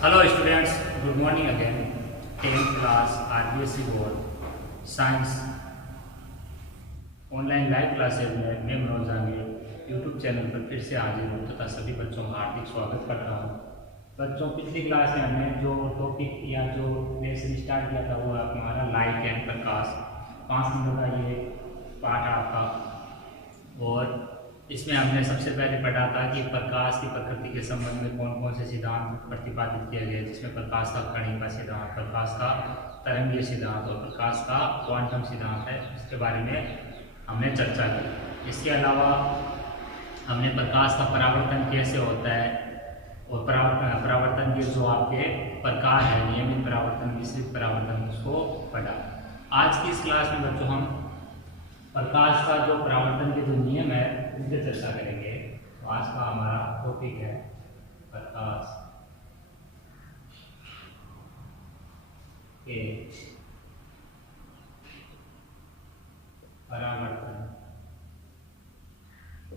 Hello students, good morning again. 10th class RBSC board science online live classes में मैं Manoj Jahangir YouTube channel पर फिर से हाजिर हूँ तथा सभी बच्चों का हार्दिक स्वागत करता हूँ। बच्चों, पिछली क्लास में हमने जो टॉपिक या जो लेसन स्टार्ट किया था वो है हमारा लाइट एंड प्रकाश। 5 नंबर का ये पाठ आपका, और इसमें हमने सबसे पहले पढ़ा था कि प्रकाश की प्रकृति के संबंध में कौन कौन से सिद्धांत प्रतिपादित किया गया, जिसमें प्रकाश का कणिका सिद्धांत, प्रकाश का तरंगीय सिद्धांत और प्रकाश का क्वांटम सिद्धांत है, इसके बारे में हमने चर्चा की। इसके अलावा हमने प्रकाश का परावर्तन कैसे होता है और परावर्तन के जो आपके प्रकार है, नियमित परावर्तन, मिश्रित परावर्तन, उसको पढ़ा। आज की इस क्लास में बच्चों हम प्रकाश का जो परावर्तन के जो नियम है उन पर चर्चा करेंगे। तो आज का हमारा टॉपिक है प्रकाश के परावर्तन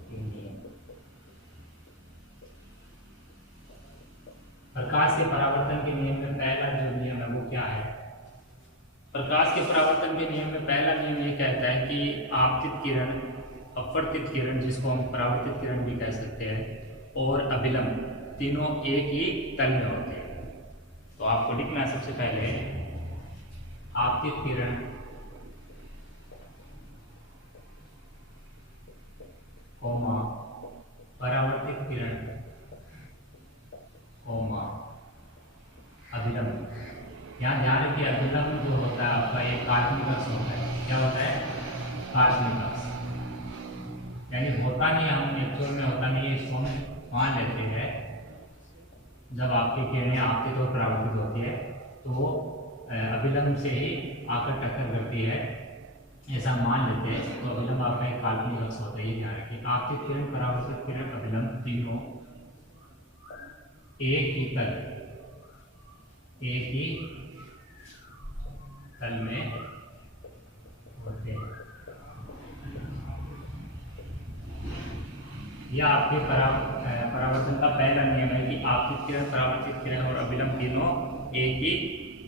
के नियम। प्रकाश के परावर्तन के नियम में पहला जो नियम है वो क्या है? प्रकाश के परावर्तन के नियम में पहला नियम ये कहता है कि आपतित किरण, अपवर्तित किरण, जिसको हम परावर्तित किरण भी कह सकते हैं, और अभिलंब, तीनों एक ही तल में होते हैं। तो आपको लिखना है सबसे पहले आपतित किरण, कोमा परावर्तित किरण, कोमा अभिलंब। यहाँ ध्यान रखिए, अभिलंब जो होता है आपका एक काल्पनिक अक्ष होता है। क्या होता है? काल्पनिक अक्ष, यानी होता नहीं, हम एक्चुअल में होता नहीं, इसको हम मान लेते हैं। जब आपकी किरणें आपतित और परावर्तित होती है तो वो अभिलंब से ही आकर टक्कर करती है, ऐसा मान लेते हैं। तो अभिलंब आपका एक काल्पनिक अक्ष होता है, ये ध्यान रखिए। आपतित किरण, परावर्तित किरण, अभिलंब, तीनों एक ही तल में होते हैं। यह आपके परावर्तन का पहला नियम है कि आपतित किरण, परावर्तित किरण और अभिलंब तीनों एक ही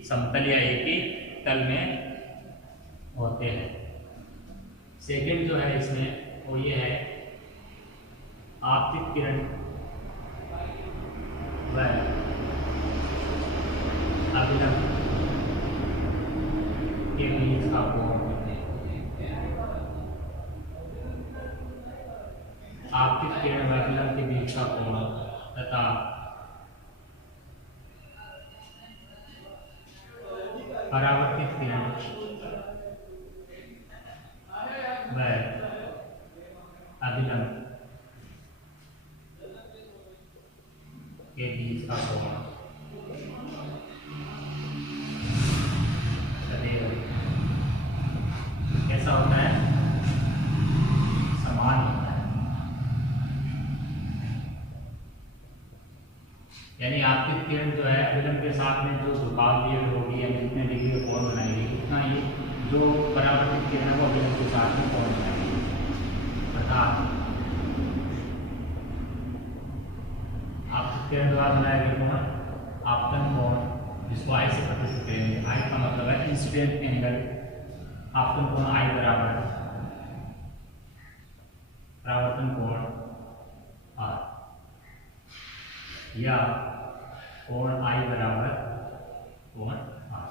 समतल या एक ही तल में होते हैं। सेकंड जो है इसमें वो ये है, आपतित किरण व अभिलंब के बीच का कोण, आपतित किरण व अभिलंब के बीच का कोण तथा परावर्तित किरण व अभिलंब के बीच का कोण सदैव कैसा होता है? समान होता है। यानी आपतित किरण जो है अभिलंब के साथ में जो झुकाव लिए होगी या जितने डिग्री का कोण बनाएगी, उतना ही जो परावर्तित किरण है वो अभिलंब के साथ में कोण बनाएगी। अर्थात आपतित किरण द्वारा बनाया गया कोण आपतन कोण, जिसको आई से प्रतिशत करेंगे। आई का मतलब है इंसिडेंट एंगल। आपतन कोण आई बराबर परावर्तन कोण आर, या कोण आई बराबर कोण आर।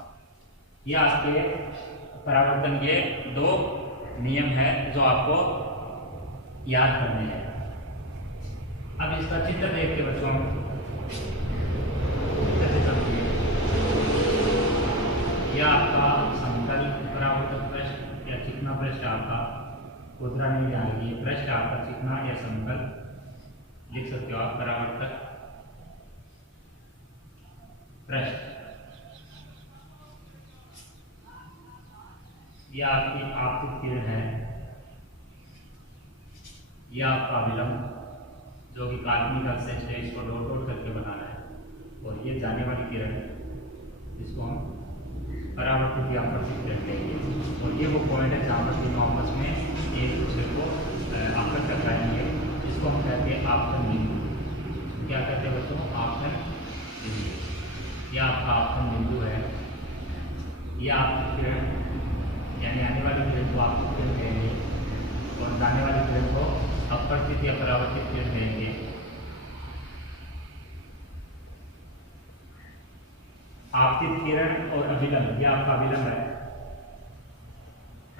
यह आपके परावर्तन के दो नियम है जो आपको याद करने हैं। अब इसका चित्र देखते बच्चों, यह आपका समतल परावर्तक पृष्ठ या चिकना पृष्ठ, आपका खुदरा नहीं जाएगी, ये पृष्ठ आपका चिकना या समतल लिख सकते हो आप, परावर्तक पृष्ठ। यह आपकी आपतित किरण है, यह आपका अभिलंब जो कि काल्पनिक अक्ष है, इसको डॉट डॉट करके बनाना है, और ये जाने वाली किरण जिसको हम परावर्तित या आपतित किरण कहेंगे। और ये वो पॉइंट है जहाँ पर तीनों आपस में एक दूसरे को आकर टकराएंगे, जिसको हम कहते हैं आपतन बिंदु। क्या कहते हैं बच्चों? आपतन बिंदु। ये आपका आपतन बिंदु है, ये आपकी किरण यानी आने वाली किरण को आपकी किरण कहेंगे और जाने वाली किरण को अपवर्तित या परावर्तित किरण कहेंगे। आपतित किरण और अभिलंब, यह आपका अभिलंब है,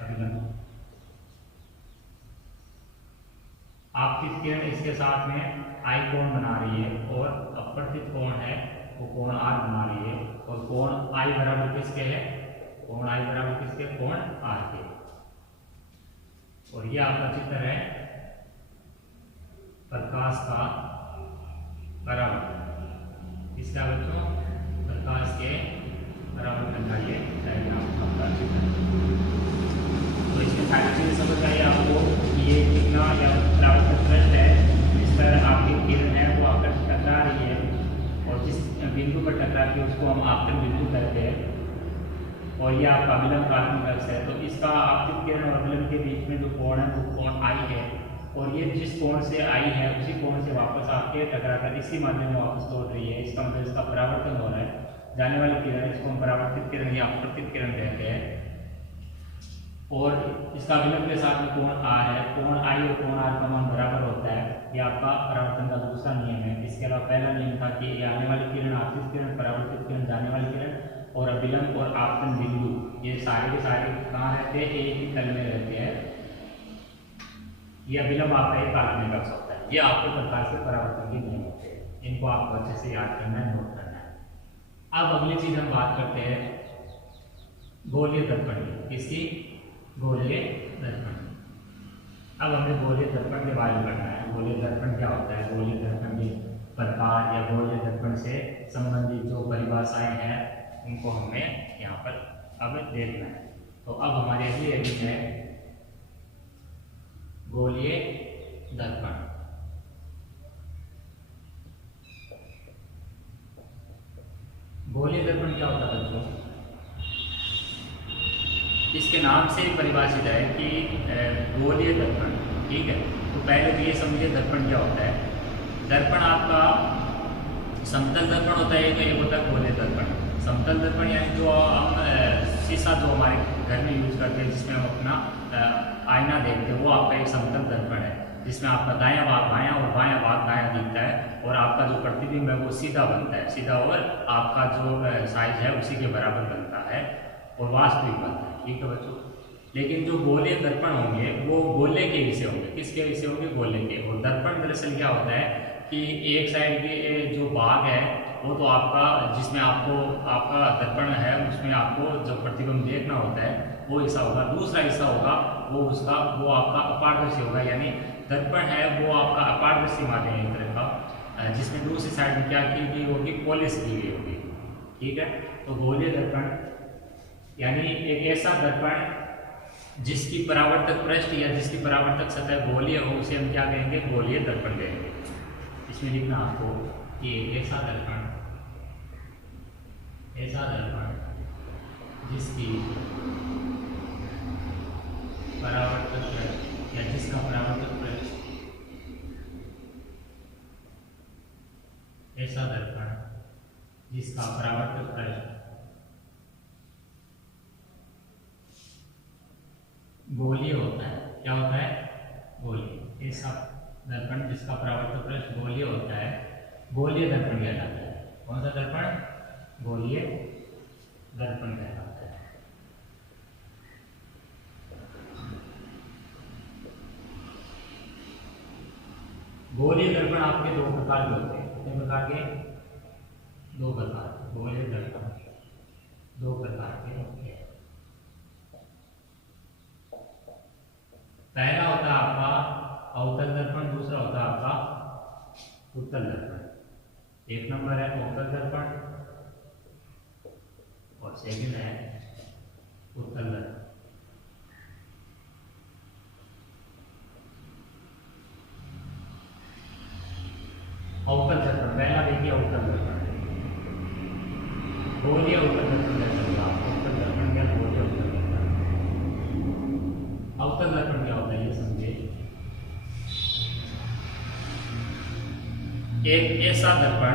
अभिलंब। आपतित किरण इसके साथ में आई कोण बना रही है और अपवर्तित कोण है वो कोण आर बना रही है और कोण आई बराबर किसके है, कोण आई बराबर किसके, कोण आर के। और ये आपका चित्र है प्रकाश का परावर्तन। इसका बच्चों प्रकाश के परावर्तन का ये आपका चित्र। तो इसमें सारी चीजें समझ आई आपको, ये कितना या परावर्तन पृष्ठ है जिस पर आपकी किरण है वो आकर टकरा रही है और जिस बिंदु पर टकराती है उसको हम आपतन बिंदु कहते हैं। और ये आपका अभिलंब काल्पनिक अक्ष है। तो इसका आपतित किरण और अभिलंब के बीच में जो कोण है वो कोण आई है और ये जिस कोण से आई है उसी कोण से वापस आपके टकराकर इसी माध्यम में वापस लौट रही है। इसका मतलब इसका परावर्तन हो रहा है। जाने वाली किरण इसको हम परावर्तित किरण या अपवर्तित किरण कहते हैं। और इसका अभिलंब के साथ में कोण आर है, कोण आई और कोण आर का मान बराबर होता है। ये आपका परावर्तन का दूसरा नियम है। इसके अलावा पहला नियम था कि ये आने वाली किरण, आपतित किरण, परावर्तित किरण, जाने वाली किरण और अभिलंब और आपतन बिंदु ये सारे के सारे कहाँ रहते हैं, एक ही तल में रहते हैं। ये अभिलंब आपका एक काल्पनिक अक्ष होता है। ये आपके प्रकार से परावर्तन के नियम होते हैं, इनको आपको अच्छे से याद करना है, नोट करना है। अब अगली चीज हम बात करते हैं गोलीय दर्पण की। किसकी, गोलीय दर्पण। अब हमें गोलीय दर्पण के बारे में पढ़ना है। गोलीय दर्पण क्या होता है, गोलीय दर्पण के प्रकार या गोलीय दर्पण से संबंधित जो परिभाषाएं हैं उनको हमें यहाँ पर अब देखना है। तो अब हमारे अगली है गोलीय दर्पण। गोलीय दर्पण क्या होता है बच्चों, इसके नाम से परिभाषित है कि गोलीय दर्पण। ठीक है, तो पहले तो ये समझिए दर्पण क्या होता है। दर्पण आपका समतल दर्पण होता है, एक होता है गोलीय दर्पण। समतल दर्पण यानी जो हम शीशा जो हमारे घर में यूज करते हैं जिसमें हम अपना आईना देखते हैं, वो आपका एक समतल दर्पण है जिसमें आपका दायां भाग बायां और बायां भाग दायां दिखता है और आपका जो प्रतिबिंब है वो सीधा बनता है, सीधा, और आपका जो साइज है उसी के बराबर बनता है और वास्तविक बनता है। ठीक है बच्चों, लेकिन जो गोलीय दर्पण होंगे वो गोले के विषय होंगे। किसके विषय होंगे, गोले के। और दर्पण दरअसल क्या होता है कि एक साइड के जो भाग है वो तो आपका जिसमें आपको आपका दर्पण है उसमें आपको जो प्रतिबिंब देखना होता है वो हिस्सा होगा, दूसरा हिस्सा होगा वो आपका अपारदर्शी होगा। यानी दर्पण है वो आपका अपारदर्शी माध्यम है एक तरह का, जिसमें दूसरी साइड में क्या की गई होगी, पॉलिश की गई होगी। ठीक है, तो गोलीय दर्पण यानी एक ऐसा दर्पण जिसकी परावर्तक पृष्ठ या जिसकी परावर्तक सतह गोलीय हो उसे हम क्या कहेंगे, गोलीय दर्पण कहेंगे। इसमें लिखना आपको कि ऐसा दर्पण जिसकी परावर्तक पृष्ठ या जिसका परावर्तक पृष्ठ, ऐसा दर्पण जिसका परावर्तक पृष्ठ गोलीय होता है। क्या होता है, गोलीय। ऐसा दर्पण जिसका परावर्तक पृष्ठ गोलीय होता है, गोलीय दर्पण कहलाता है। कौन सा दर्पण, गोलीय दर्पण कहलाता है। गोलीय दर्पण आपके दो प्रकार के होते हैं। कितने प्रकार के, दो प्रकार। गोलीय दर्पण दो प्रकार के होते हैं। पहला होता है आपका अवतल दर्पण, दूसरा होता है आपका उत्तल दर्पण। एक नंबर है अवतल दर्पण और सेकंड है उत्तल दर्पण। अवतल दर्पण पहला देखिए, अवतल दर्पण गोलीय अवतल दर्पण कहलाता है। अवतल दर्पण या गोलीय अवतल दर्पण। अवतल दर्पण क्या होता है ये समझिए। एक ऐसा दर्पण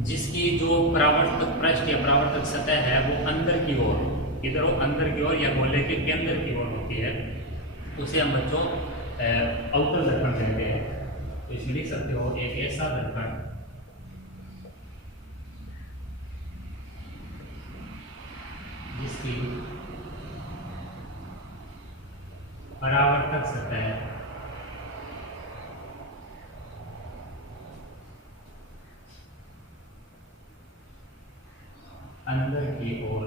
जिसकी जो परावर्तक पृष्ठ या परावर्तक सतह है वो अंदर की ओर, इधर हो अंदर की ओर या गोले के केंद्र की ओर होती है, उसे हम बच्चों अवतल दर्पण कहते हैं। तो इसमें लिख सकते हो एक ऐसा दर्पण जिसकी परावर्तक सतह अंदर की ओर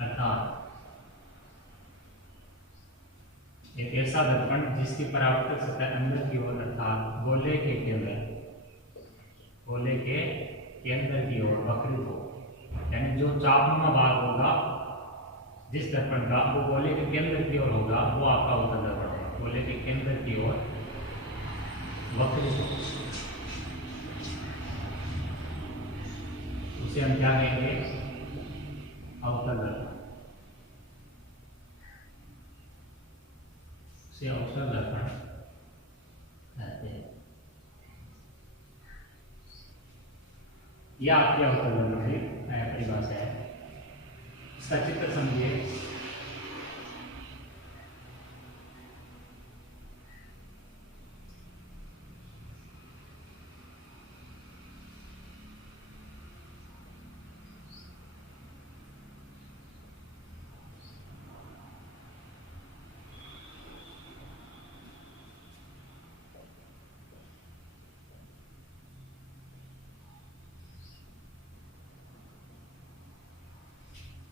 अर्थात एक ऐसा दर्पण जिसकी परावर्तक सतह अंदर की ओर अर्थात गोले के केंद्र की ओर वक्रित हो, यानी जो चापनुमा भाग होगा जिस दर्पण का वो गोले के केंद्र की ओर होगा वो आपका अवतल दर्पण है। गोले के केंद्र की ओर वक्रित हो, उसे हम क्या कहेंगे? अवतल दर्पण। उसे अवतल दर्पण कहते हैं। यह आपकी अवतल दर्पण की परिभाषा है। इसका चित्र समझिए।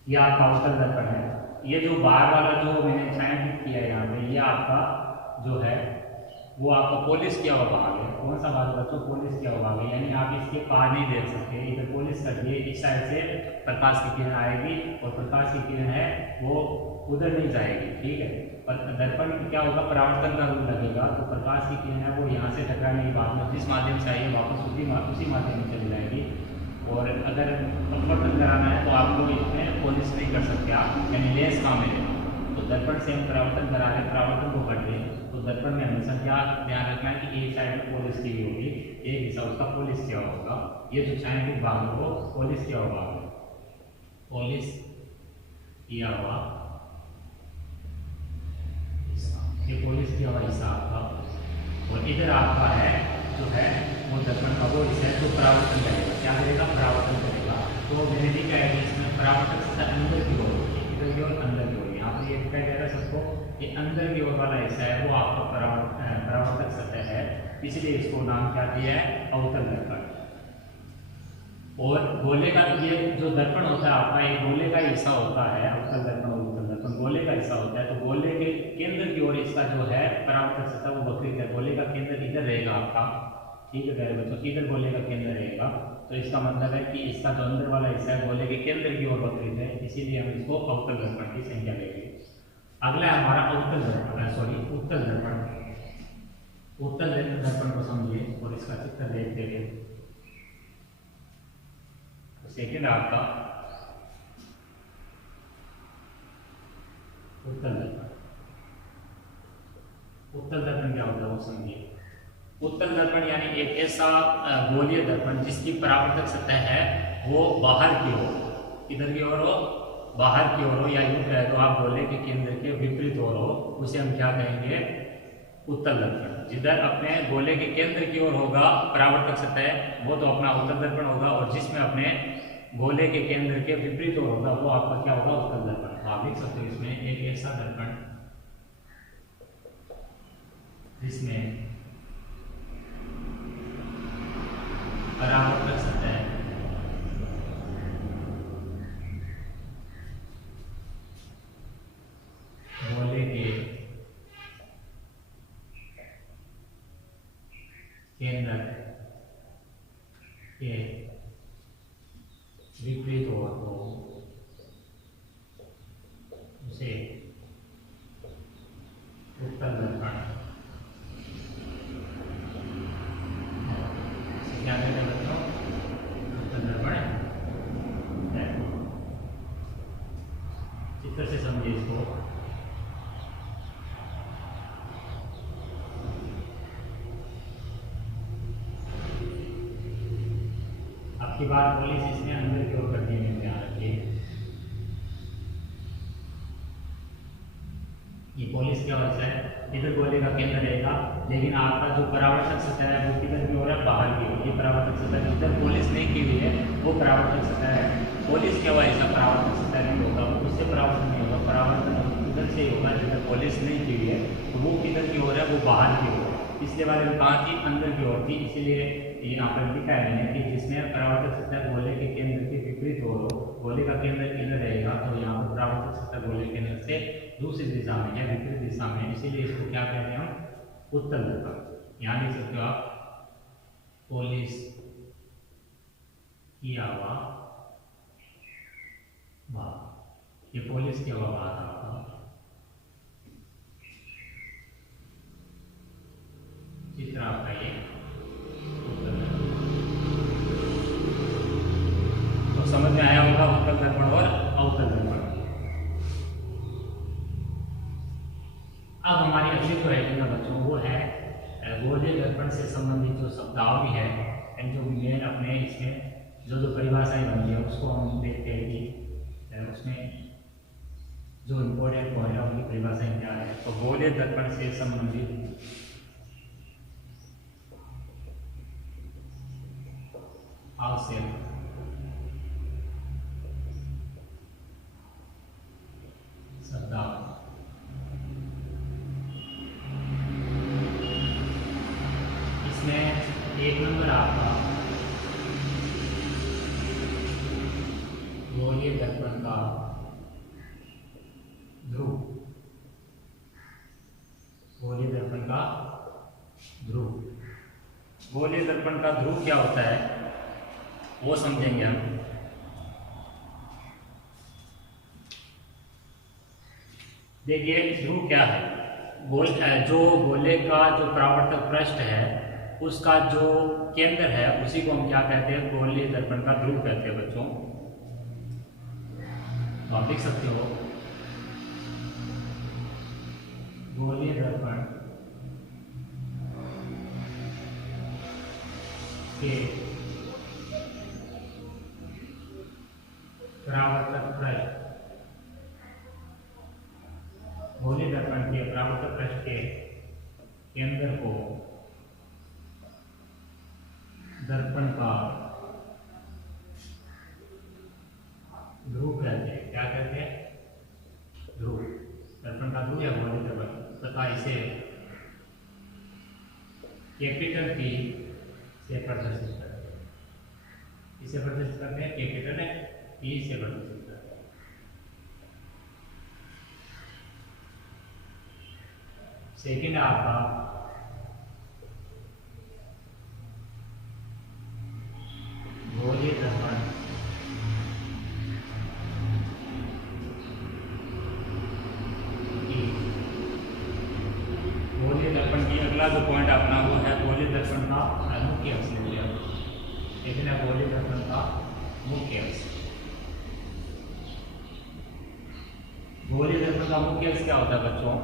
यह आपका अवतल दर्पण है। ये जो बाहर वाला जो मैंने छायांकित किया है यहाँ पे, ये आपका जो है वो आपका पॉलिश किया हुआ भाग है। कौन सा भाग बच्चों? पॉलिश किया हुआ भाग है, यानी आप इसके पार नहीं देख सकते। इधर पॉलिश कर दिए, इस साइड से प्रकाश की किरण आएगी और प्रकाश की किरण है वो उधर नहीं जाएगी, ठीक है। पर दर्पण क्या होगा? परावर्तन का रूप लगेगा, तो प्रकाश की किरण है वो यहाँ से टकराने के बाद में जिस माध्यम से आई है वापस उसी माध्यम में चली जाएगी। और अगर अपवर्तन कराना है तो आप लोग इसमें पॉलिश नहीं कर सकते आप, यानी लेंस काम है। तो दर्पण से हम परावर्तन करा रहे हैं, परावर्तन को कर रहे हैं, तो दर्पण में हमेशा क्या ध्यान रखना है कि एक साइड में पॉलिश की हुई होगी, एक हिस्सा उसका पॉलिश किया होगा। ये जो छायांकित भाग है वो पॉलिश किया हुआ है, पॉलिश किया हुआ ये पॉलिश किया हुआ हिस्सा आपका। और इधर आपका है जो है वो दर्पण का वो हिस्सा है जो परावर्तन करेगा। क्या करेगा? परावर्तन करेगा। तो मैंने लिखा है कि इसमें परावर्तक सतह अंदर की ओर, इधर की ओर अंदर की ओर। यहाँ पर ये दिखाई दे रहा है सबको, ये अंदर की ओर वाला हिस्सा है वो आपका परावर्तक सतह है, इसलिए इसको नाम क्या दिया है? अवतल दर्पण। और गोले का ये जो दर्पण होता है आपका, ये गोले का हिस्सा होता है। अवतल दर्पण और उत्तल दर्पण गोले का हिस्सा होता है। तो गोले के केंद्र की ओर इसका जो है परावर्तक सतह वो वक्रित है। गोले का केंद्र इधर रहेगा आपका, ठीक है प्यारे बच्चों, इधर गोले का केंद्र रहेगा। तो इसका मतलब है कि इसका जो अंदर वाला हिस्सा है गोले के केंद्र की ओर वक्रित है, इसीलिए हम इसको अवतल दर्पण की संख्या लेंगे। अगला है हमारा उत्तल दर्पण, उत्तल दर्पण। उत्तल दर्पण को समझिए और इसका चित्र देखते हुए। सेकेंड आपका उत्तल दर्पण। उत्तल दर्पण क्या होता है वो समझिए। उत्तल दर्पण यानी एक ऐसा गोलीय दर्पण जिसकी परावर्तक सतह है वो बाहर की ओर, इधर की ओर हो, बाहर की ओर हो, या यूं कहे तो आप गोले के केंद्र के विपरीत ओर हो, उसे हम क्या कहेंगे? उत्तल दर्पण। जिधर अपने गोले के केंद्र की ओर होगा परावर्तक सतह वो तो अपना उत्तल दर्पण होगा, और जिसमें अपने गोले के केंद्र के विपरीत ओर होगा वो आपका क्या होगा? उत्तल दर्पण। तो आप लिख सकते हो इसमें एक ऐसा दर्पण जिसमें परावर्तक सतह गोले के केंद्र के विपरीत ओर हो, उसे उत्तल दर्पण क्या कहते हैं बच्चों? उत्तल दर्पण। चित्र से समझिए इसको। अब की बार पोलिस इसमें अंदर की ओर करने में ध्यान रखिए। ये पोलिस क्या होता है, इधर गोले का केंद्र रहेगा, लेकिन आपका जो परावर्तक सतह है वो किधर की ओर है, बाहर की ओर। ये परावर्तक सतह जिधर पोलिस नहीं की हुई है वो परावर्तक सतह है। पोलिस क्या हुआ, ऐसा परावर्तक सतह नहीं होगा, उससे परावर्तन नहीं होगा, परावर्तन उधर से ही होगा जिधर पोलिस नहीं की हुई है। तो वो किधर की ओर है, वो बाहर की ओर है। इसलिए वाले में कहा कि अंदर की ओर थी, इसीलिए यहाँ पर लिखा है मैंने कि जिसमें परावर्तक सतह गोले के केंद्र के विपरीत हो, गोले का केंद्र इधर रहेगा, तो यहाँ पर परावर्तक सतह गोले के केंद्र से दूसरी दिशा में है, विपरीत दिशा में, इसीलिए इसको क्या कहते हैं हम, उत्तल दर्पण। यहाँ लिख सकते हो आप पोलिस किया हुआ भाग, ये पोलिस किया हुआ भाग आपका चित्र आपका ये उत्तल दर्पण। तो समझ में आया होगा उत्तल दर्पण और अवतल दर्पण। अब हमारी अगली जो है ना बच्चों, वो है गोलीय दर्पण से संबंधित जो शब्दावली है, एंड जो मेन अपने इसमें जो जो परिभाषाएं बनती है उसको हम देखते हैं कि उसमें जो इम्पोर्टेंट पॉइंट है उनकी परिभाषाएं क्या है। तो गोलीय दर्पण से संबंधित आवश्यक शब्दावली, एक नंबर आपका गोलीय दर्पण का ध्रुव, गोलीय दर्पण का ध्रुव। गोलीय दर्पण का ध्रुव क्या होता है वो समझेंगे हम। देखिए ध्रुव क्या है, जो गोले का जो परावर्तक पृष्ठ है उसका जो केंद्र है उसी को हम क्या कहते हैं, गोलीय दर्पण का ध्रुव कहते हैं बच्चों। तो आप लिख सकते हो गोलीय दर्पण के परावर्तक पृष्ठ, गोलीय दर्पण के परावर्तक पृष्ठ के केंद्र को दर्पण का ध्रुव कहते हैं। क्या कहते हैं, ध्रुव। दर्पण का ध्रुव या गोलीय दर्पण तथा इसे कैपिटल P से प्रदर्शित करते हैं। इसे प्रदर्शित करते हैं कैपिटल P से प्रदर्शित करते हैं। सेकेंड आपका गोलीय दर्पण गोलीय दर्पण की अगला जो पॉइंट अपना वो है गोलीय दर्पण का मुख्य अक्ष। लेकिन गोलीय दर्पण का मुख्य अक्ष, गोलीय दर्पण का मुख्य अक्ष क्या होता है बच्चों,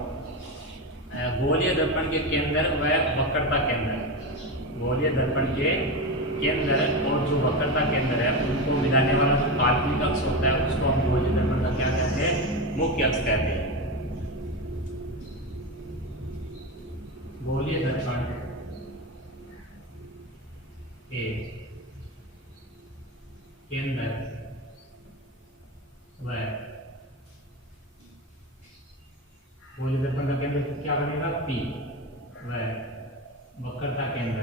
गोलीय दर्पण के केंद्र व वक्रता केंद्र, गोलीय दर्पण के केंद्र और जो वक्रता केंद्र है उनको मिलाने वाला जो काल्पनिक अक्ष होता है उसको हम गोलीय दर्पण का क्या कहते हैं, मुख्य अक्ष कहते हैं। गोलीय दर्पण के केंद्र व गोलीय दर्पण का केंद्र क्या बनेगा, P, व वक्रता केंद्र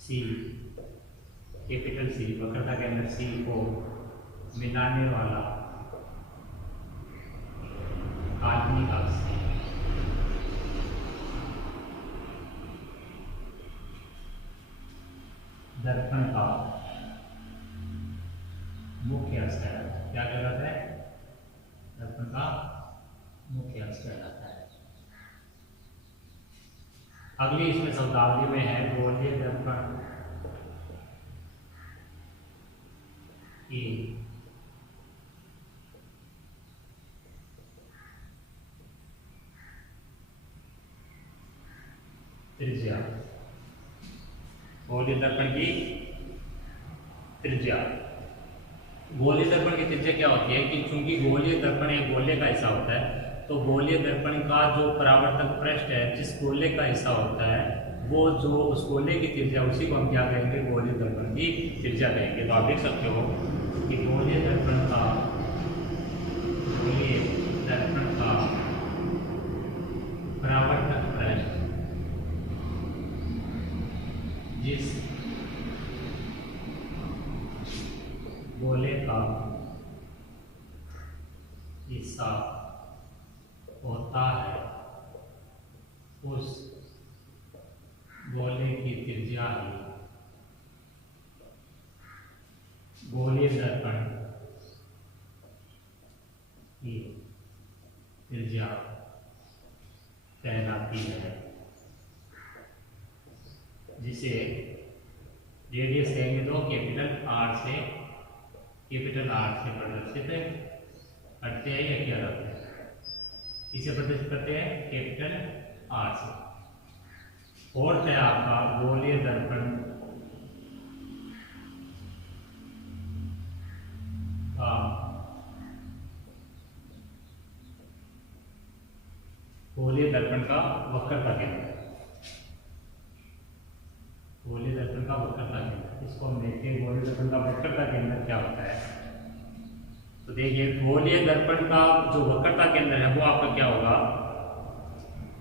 C, कैपिटल C, वक्रता केंद्र C को मिलाने वाला काल्पनिक अक्ष दर्पण का मुख्य अक्ष कहलाता है। क्या कहलाता है, दर्पण का मुख्य अक्ष कहलाता है। अगली इसमें शब्दावली में है गोलीय दर्पण की त्रिज्या, गोलीय दर्पण की त्रिज्या। गोलीय दर्पण की त्रिज्या क्या होती है कि चूंकि गोलीय दर्पण एक गोले का हिस्सा होता है, तो गोलीय दर्पण का जो परावर्तक पृष्ठ है जिस गोले का हिस्सा होता है, वो जो उस गोले की त्रिज्या, उसी को हम क्या कहेंगे, गोलीय दर्पण की त्रिज्या कहेंगे। तो आप देख सकते हो कि गोलीय दर्पण का परावर्तक पृष्ठ जिस गोले का हिस्सा होता है, उस गोले की त्रिज्या ही गोलीय दर्पण की त्रिज्या कहलाती है, जिसे रेडियस कहेंगे। तो कैपिटल आर से प्रदर्शित करते हैं या क्या करते हैं, इसे प्रदर्शित करते हैं कैपिटल आर से। और है आपका गोलीय दर्पण का वक्रता केंद्र। गोलीय दर्पण का वक्रता केंद्र, इसको हम देखते हैं गोलीय दर्पण का वक्रता केंद्र क्या होता है। तो देखिए गोलीय दर्पण का जो वक्रता केंद्र है वो आपका क्या होगा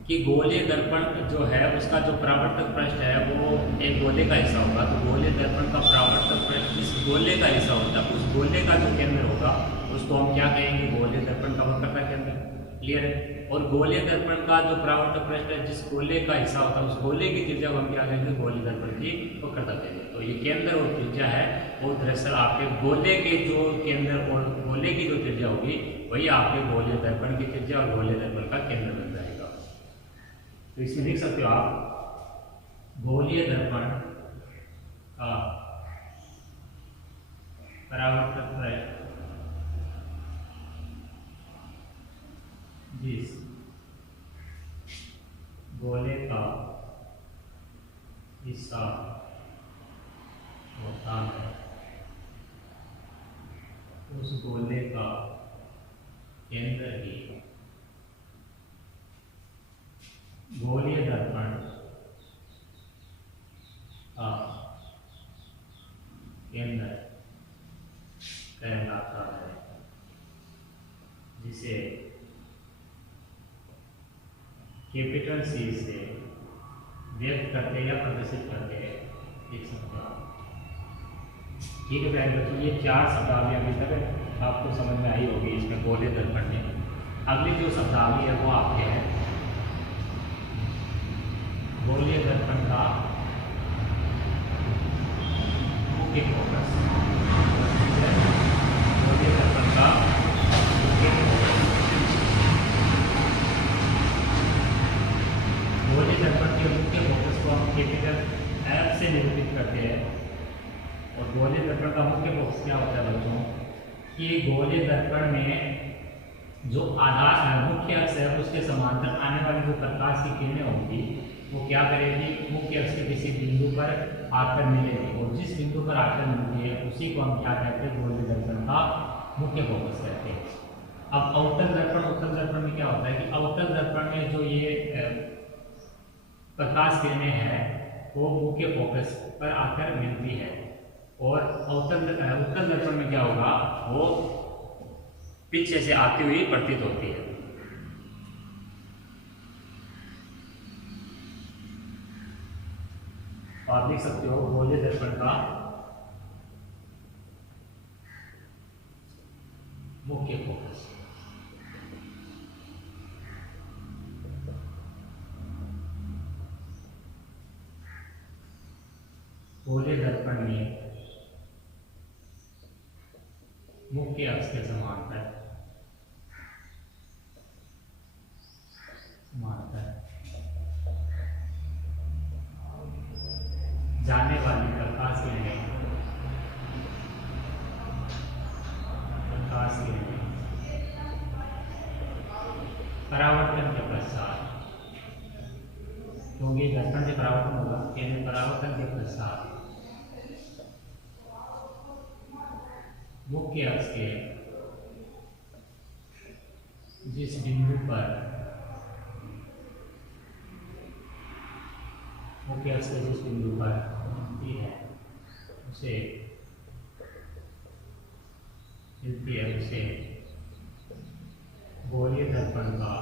कि गोलीय दर्पण जो है उसका जो परावर्तक पृष्ठ है वो एक गोले का हिस्सा होगा। तो गोलीय दर्पण का परावर्तक पृष्ठ जिस गोले का हिस्सा होता है, उस गोले का जो केंद्र होगा उसको हम क्या कहेंगे, गोलीय दर्पण का वक्रता केंद्र। क्लियर है। और गोलीय दर्पण का जो परावर्तक पृष्ठ है जिस गोले का हिस्सा होता है, उस गोले की त्रिज्या को हम क्या कहेंगे, गोलीय दर्पण की वक्रता केंद्र। तो ये केंद्र और त्रिज्या है वो दरअसल आपके गोले के जो केंद्र और गोले की जो त्रिज्या होगी वही आपके गोलीय दर्पण की त्रिज्या और गोलीय दर्पण का केंद्र बन जाएगा। तो इसमें देख सकते हो आप गोलीय दर्पण का परावर्तक पृष्ठ जिस गोले का हिस्सा होता है, उस गोले का केंद्र ही गोलीय दर्पण का केंद्र कहलाता है, जिसे कैपिटल सी से व्यक्त करते या प्रदर्शित करते हैं। देख सकते हो ठीक है प्यारे बच्चों, ये 4 शब्दावली अभी तक आपको समझ में आई होगी इसमें गोलीय दर्पण में। अगली जो शब्दावली है वो आपके हैं गोलीय दर्पण का मुख्य फोकस। गोलीय दर्पण का मुख्य फोकस, गोलीय दर्पण के मुख्य फोकस को हम कैपिटल एफ से निरूपित करते हैं। और गोलीय दर्पण का मुख्य फोकस क्या होता है बच्चों कि गोलीय दर्पण में जो आधार मुख्य अक्ष है उसके समांतर आने वाली जो प्रकाश की किरणें होंगी वो क्या करेगी, मुख्य अक्ष के किसी बिंदु पर आकर मिलेगी। और जिस बिंदु पर आकर मिलती है उसी को हम क्या कहते हैं, गोलीय दर्पण का मुख्य फोकस कहते हैं। अब अवतल दर्पण, उत्तल दर्पण में क्या होता है कि अवतल दर्पण में जो ये प्रकाश किरणें हैं वो मुख्य फोकस पर आकर मिलती है। और उत्तल दर्पण में क्या होगा, वो पीछे से आती हुई प्रतीत होती है। तो आप देख सकते हो गोलीय दर्पण का मुख्य फोकस। गोलीय दर्पण में मुख्य अक्ष के समांतर जाने वाली प्रकाश किरणें परावर्तन के पश्चात क्योंकि दर्पण से परावर्तन होगा, यानी परावर्तन के पश्चात मुख्य अक्ष के जिस बिंदु पर मुख्य अक्ष के जिस बिंदु पर मिलती है उसे गोलीय दर्पण का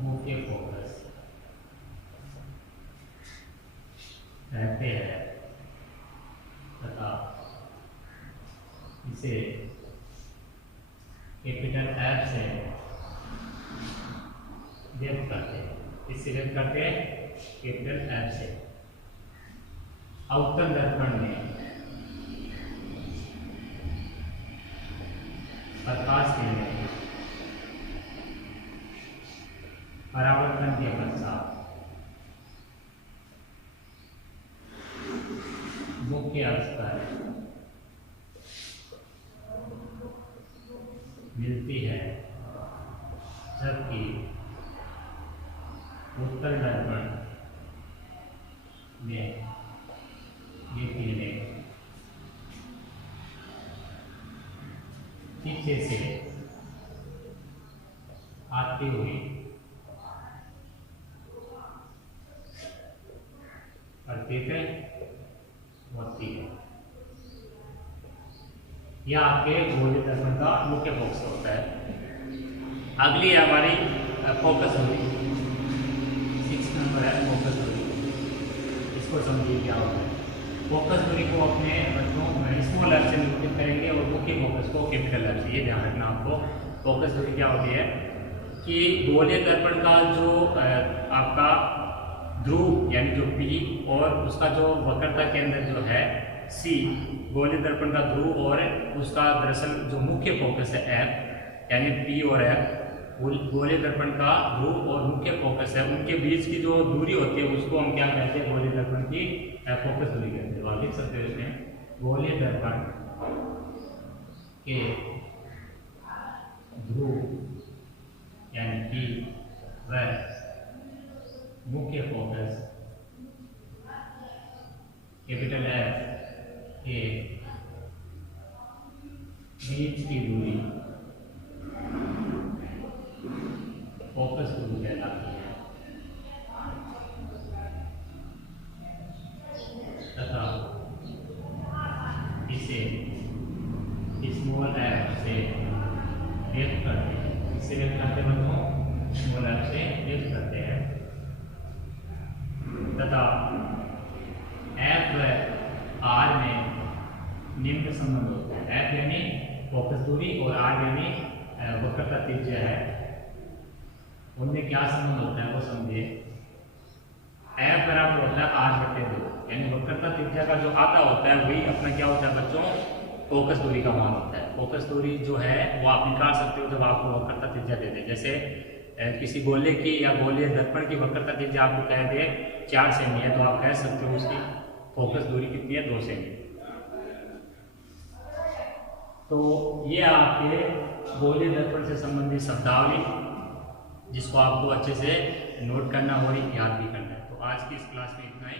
मुख्य फोकस कहते हैं तथा इसे कैपिटल F से व्यक्त करते हैं। इससे व्यक्त करते हैं कैपिटल F से। अवतल दर्पण में प्रकाश किरणें परावर्तन के पश्चात मुख्य अक्ष पर मिलती है, जबकि उत्तल दर्पण में ये किरणें पीछे से आती हुई प्रतीत होती है। यह आपके गोलीय दर्पण का मुख्य फोकस होता है। अगली है हमारी फोकस दूरी, 6 नंबर है फोकस दूरी। इसको समझिए क्या होता है। फोकस दूरी को अपने बच्चों स्मॉल एफ से निरूपित करेंगे और मुख्य फोकस को कैपिटल एफ से। ये ध्यान रखना आपको। फोकस दूरी क्या होती है कि गोलीय दर्पण का जो आपका ध्रुव यानी जो P और उसका जो वक्रता केंद्र जो है C, गोलीय दर्पण का ध्रुव और उसका दरअसल जो मुख्य फोकस है F यानी P और F, गोलीय दर्पण का ध्रुव और मुख्य फोकस है, उनके बीच की जो दूरी होती है उसको हम क्या कहते हैं, गोलीय दर्पण की फोकस दूरी कहते हैं। आप लिख सकते हो इसमें गोलीय दर्पण के ध्रुव यानी P व मुख्य फोकस कैपिटल F के बीच की दूरी फोकस दूरी कहलाती है तथा इसे स्मॉल f से व्यक्त करते हैं। इसे व्यक्त करते बच्चों स्मॉल f से व्यक्त करते हैं तथा F व R में निम्न संबंध होता है। F यानी फोकस दूरी और R यानी वक्रता त्रिज्या है, उनमें क्या संबंध होता है वो समझिए। F बराबर होता है R/2 यानी वक्रता त्रिज्या का जो आधा होता है वही अपना क्या होता है बच्चों, फोकस दूरी का मान होता है। फोकस दूरी जो है वो आप निकाल सकते हो जब आपको वक्रता त्रिज्या दे दे। जैसे किसी गोले की या गोलीय दर्पण की वक्रता त्रिज्या आपको कह दे 4 सेमी है, तो आप कह सकते हो उसकी फोकस दूरी कितनी है, 2 सेमी। तो ये आपके गोलीय दर्पण से संबंधित शब्दावली, जिसको आपको अच्छे से नोट करना और याद भी करना है। तो आज की इस क्लास में इतना ही।